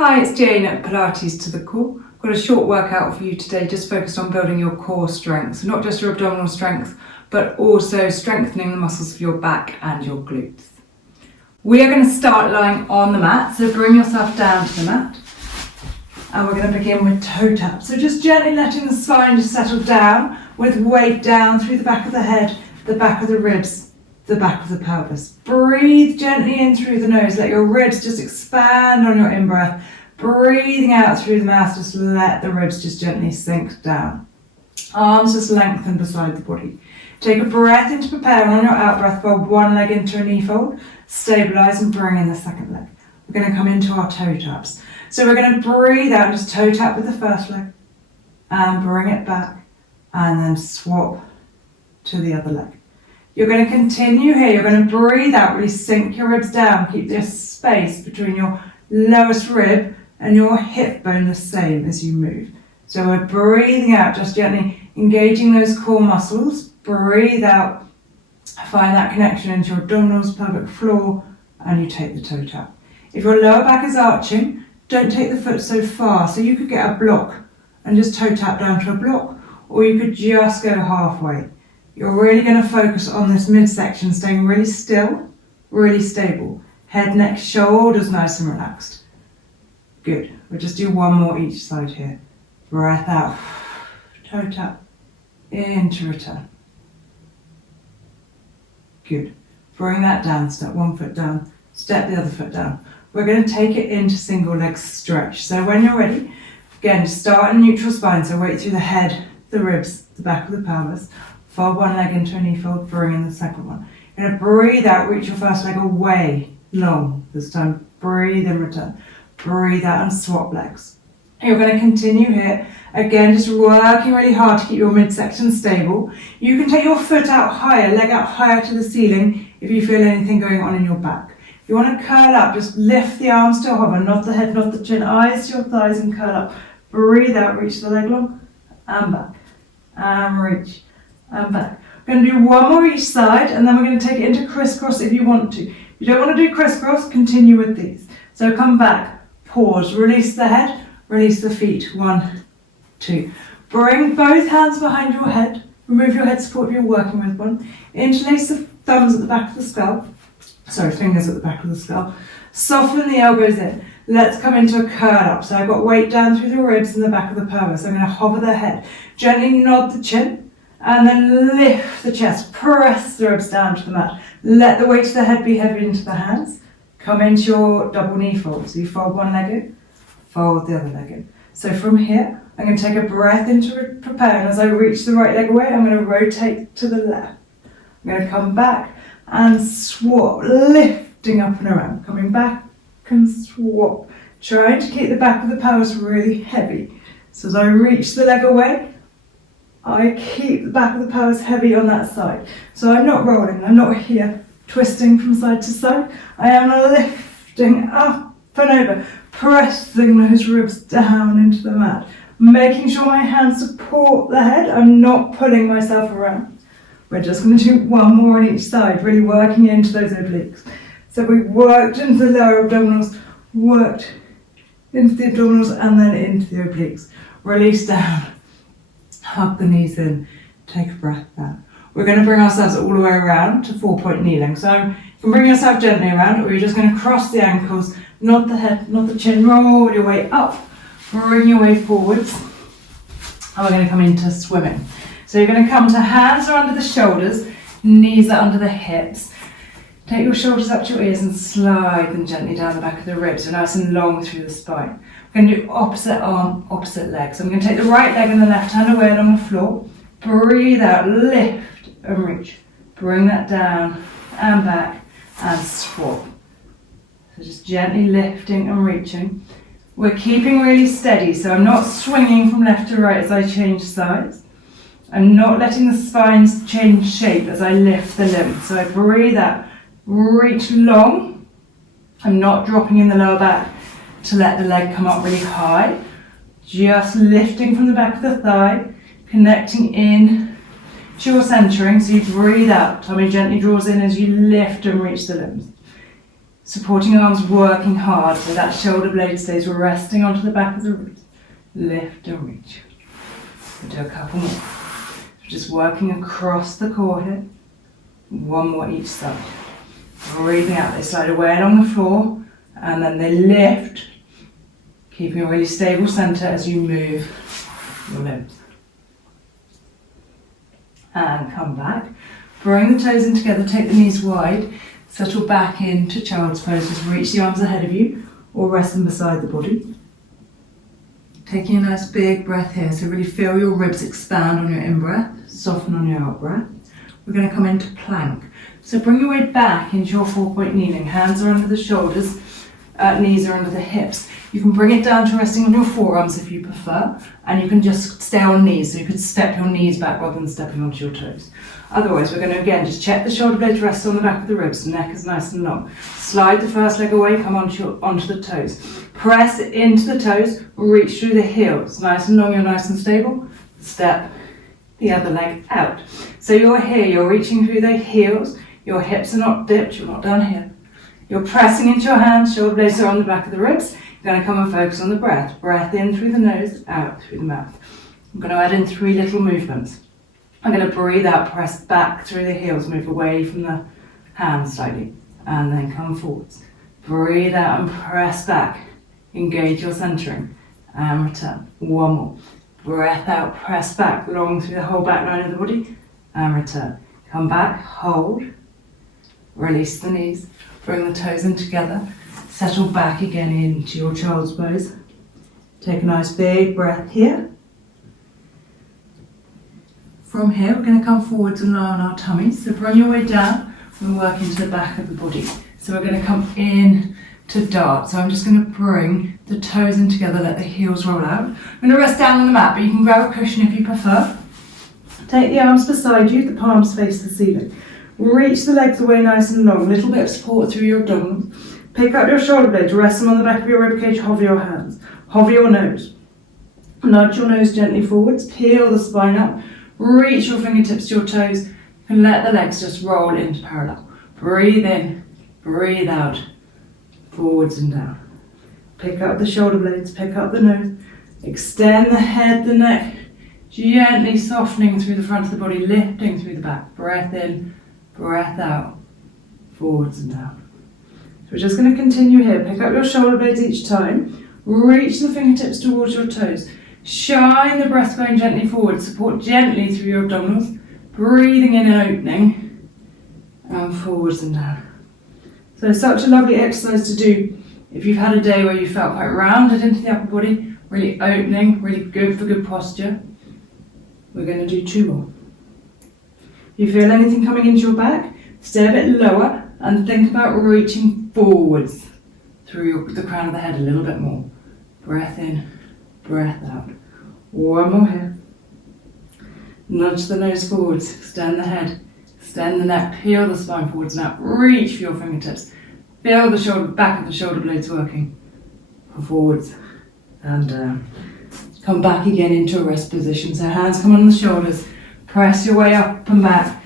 Hi, it's Jane at Pilates to the Core. I've got a short workout for you today just focused on building your core strength. So not just your abdominal strength, but also strengthening the muscles of your back and your glutes. We are going to start lying on the mat, so bring yourself down to the mat. And we're going to begin with toe taps. So just gently letting the spine just settle down with weight down through the back of the head, the back of the ribs, the back of the pelvis. Breathe gently in through the nose. Let your ribs just expand on your in-breath. Breathing out through the mouth, just let the ribs just gently sink down. Arms just lengthen beside the body. Take a breath in to prepare, and on your out-breath, fold one leg into a knee fold. Stabilize and bring in the second leg. We're going to come into our toe taps. So we're going to breathe out and just toe tap with the first leg. And bring it back. And then swap to the other leg. You're going to continue here. You're going to breathe out, really sink your ribs down. Keep this space between your lowest rib and your hip bone the same as you move. So we're breathing out, just gently engaging those core muscles. Breathe out. Find that connection into your abdominals, pelvic floor, and you take the toe tap. If your lower back is arching, don't take the foot so far. So you could get a block and just toe tap down to a block, or you could just go halfway. You're really going to focus on this midsection, staying really still, really stable. Head, neck, shoulders nice and relaxed. Good. We'll just do one more each side here. Breath out. Toe tap. Into return. Good. Bring that down. Step one foot down. Step the other foot down. We're going to take it into single leg stretch. So when you're ready, again, start in neutral spine. So weight through the head, the ribs, the back of the pelvis. Fold one leg into a knee fold, bring in the second one. You're going to breathe out, reach your first leg away, long this time. Breathe in return. Breathe out and swap legs. You're going to continue here. Again, just working really hard to keep your midsection stable. You can take your foot out higher, leg out higher to the ceiling if you feel anything going on in your back. If you want to curl up, just lift the arms to hover, not the head, not the chin, eyes to your thighs and curl up. Breathe out, reach the leg long and back and reach. And back. We're going to do one more each side, and then we're going to take it into crisscross if you want to. If you don't want to do crisscross, continue with these. So come back, pause, release the head, release the feet. 1, 2. Bring both hands behind your head. Remove your head support if you're working with one. Interlace the thumbs at the back of the skull. Fingers at the back of the skull. Soften the elbows in. Let's come into a curl up. So I've got weight down through the ribs and the back of the pelvis. I'm going to hover the head. Gently nod the chin. And then lift the chest, press the ribs down to the mat. Let the weight of the head be heavy into the hands. Come into your double knee fold. So you fold one leg in, fold the other leg in. So from here, I'm going to take a breath into prepare. And as I reach the right leg away, I'm going to rotate to the left. I'm going to come back and swap, lifting up and around. Coming back and swap. Trying to keep the back of the pelvis really heavy. So as I reach the leg away, I keep the back of the pelvis heavy on that side. So I'm not rolling, I'm not here twisting from side to side. I am lifting up and over, pressing those ribs down into the mat. Making sure my hands support the head, I'm not pulling myself around. We're just going to do one more on each side, really working into those obliques. So we worked into the lower abdominals, worked into the abdominals and then into the obliques. Release down. Hug the knees in, take a breath down. We're going to bring ourselves all the way around to 4-point kneeling. So you can bring yourself gently around, or you're just going to cross the ankles, not the head, not the chin, roll your way up, bring your way forwards. And we're going to come into swimming. So you're going to come to hands are under the shoulders, knees are under the hips. Take your shoulders up to your ears and slide them gently down the back of the ribs, so nice and long through the spine. We're going to do opposite arm, opposite leg. So I'm going to take the right leg and the left hand away along the floor. Breathe out, lift and reach. Bring that down and back and swap. So just gently lifting and reaching. We're keeping really steady, so I'm not swinging from left to right as I change sides. I'm not letting the spines change shape as I lift the limb. So I breathe out, reach long. I'm not dropping in the lower back to let the leg come up really high. Just lifting from the back of the thigh, connecting in to your centering. So you breathe out, tummy gently draws in as you lift and reach the limbs. Supporting arms working hard so that shoulder blade stays resting onto the back of the ribs. Lift and reach. We'll do a couple more. So just working across the core here. One more each side. Breathing out, they slide away along the floor and then they lift, keeping a really stable center as you move your limbs. And come back. Bring the toes in together, take the knees wide, settle back into child's pose. Just reach the arms ahead of you or rest them beside the body. Taking a nice big breath here, so really feel your ribs expand on your in-breath, soften on your out-breath. We're going to come into plank. So bring your weight back into your 4-point kneeling. Hands are under the shoulders, knees are under the hips. You can bring it down to resting on your forearms if you prefer, and you can just stay on knees, so you could step your knees back rather than stepping onto your toes. Otherwise, we're going to again just check the shoulder blades rest on the back of the ribs, the neck is nice and long. Slide the first leg away, come onto the toes. Press into the toes, reach through the heels. Nice and long, you're nice and stable. Step the other leg out. So you're here, you're reaching through the heels, your hips are not dipped, you're not down here. You're pressing into your hands, shoulder blades are on the back of the ribs. You're going to come and focus on the breath. Breath in through the nose, out through the mouth. I'm going to add in 3 little movements. I'm going to breathe out, press back through the heels, move away from the hands slightly, and then come forwards. Breathe out and press back. Engage your centering, and return. One more. Breath out, press back, long through the whole back line of the body, and return. Come back, hold, release the knees, bring the toes in together, settle back again into your child's pose. Take a nice big breath here. From here, we're going to come forwards and lie on our tummies. So bring your way down and work into the back of the body. So we're going to come in to dart. So I'm just going to bring the toes in together, let the heels roll out. I'm going to rest down on the mat, but you can grab a cushion if you prefer. Take the arms beside you, the palms face the ceiling. Reach the legs away nice and long, a little bit of support through your abdominals. Pick up your shoulder blades, rest them on the back of your ribcage, hover your hands, hover your nose. Nudge your nose gently forwards, peel the spine up, reach your fingertips to your toes, and let the legs just roll into parallel. Breathe in, breathe out, forwards and down. Pick up the shoulder blades, pick up the nose, extend the head, the neck, gently softening through the front of the body, lifting through the back. Breath in, breath out, forwards and down. So we're just going to continue here. Pick up your shoulder blades each time, reach the fingertips towards your toes. Shine the breastbone gently forward, support gently through your abdominals, breathing in and opening, and forwards and down. So it's such a lovely exercise to do if you've had a day where you felt quite rounded into the upper body, really opening, really good for good posture. We're going to do 2 more. If you feel anything coming into your back, stay a bit lower and think about reaching forwards through the crown of the head a little bit more. Breath in, breath out. One more here. Nudge the nose forwards, extend the head, extend the neck, peel the spine forwards and out. Reach for your fingertips. Feel the back of the shoulder blades working. Forwards and down. Come back again into a rest position. So hands come on the shoulders. Press your way up and back.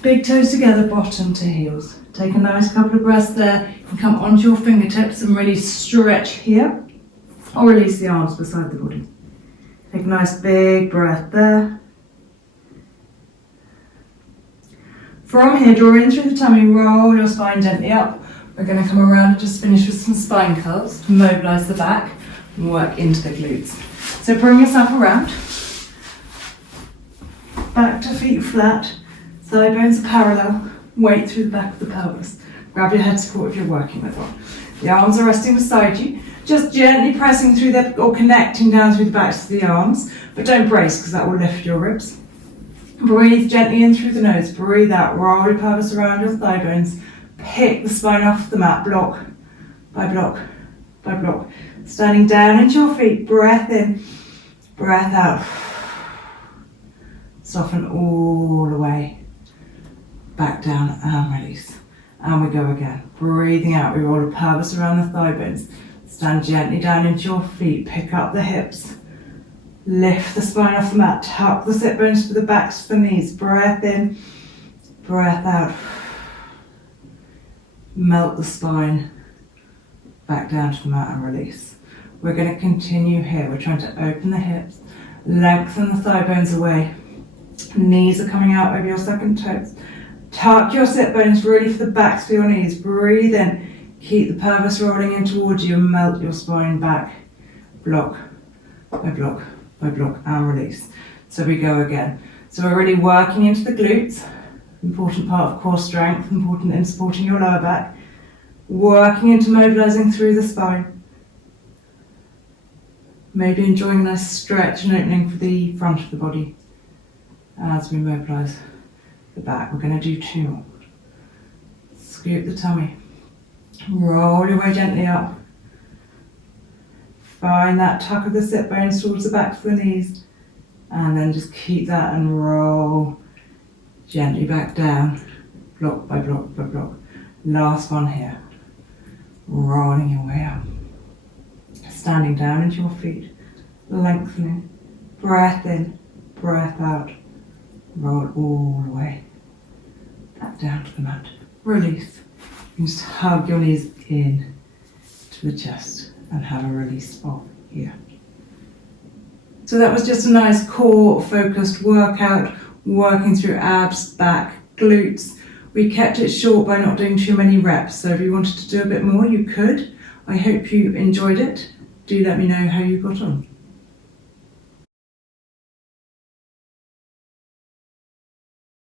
Big toes together, bottom to heels. Take a nice couple of breaths there. You can come onto your fingertips and really stretch here. Or release the arms beside the body. Take a nice big breath there. From here, draw in through the tummy, roll your spine gently up. We're going to come around and just finish with some spine curls to mobilise the back and work into the glutes. So bring yourself around. Back to feet flat, thigh bones are parallel, weight through the back of the pelvis. Grab your head support if you're working with one. The arms are resting beside you. Just gently pressing through or connecting down through the backs of the arms, but don't brace because that will lift your ribs. Breathe gently in through the nose, breathe out, roll your pelvis around your thigh bones, pick the spine off the mat, block by block by block. Standing down into your feet, breath in, breath out. Soften all the way, back down and release. And we go again. Breathing out, we roll the pelvis around the thigh bones. Stand gently down into your feet, pick up the hips. Lift the spine off the mat, tuck the sit bones to the backs of the knees. Breath in, breath out. melt the spine back down to the mat and release. We're going to continue here. We're trying to open the hips, lengthen the thigh bones away. Knees are coming out over your second toes. Tuck your sit bones really for the backs of your knees. Breathe in. Keep the pelvis rolling in towards you and melt your spine back. Block by block by block and release. So we go again. So we're really working into the glutes. Important part of core strength, important in supporting your lower back. Working into mobilizing through the spine. Maybe enjoying a nice stretch and opening for the front of the body as we mobilize the back. We're going to do 2 more. Scoop the tummy. Roll your way gently up. Find that tuck of the sit bones towards the backs of the knees. And then just keep that and roll gently back down, block by block by block. Last one here. Rolling your way up. Standing down into your feet, lengthening. Breath in, breath out. Roll all the way back down to the mat. Release. You can just hug your knees in to the chest and have a release off here. So that was just a nice core focused workout, working through abs, back, glutes. We kept it short by not doing too many reps, so if you wanted to do a bit more, you could. I hope you enjoyed it. Do let me know how you got on.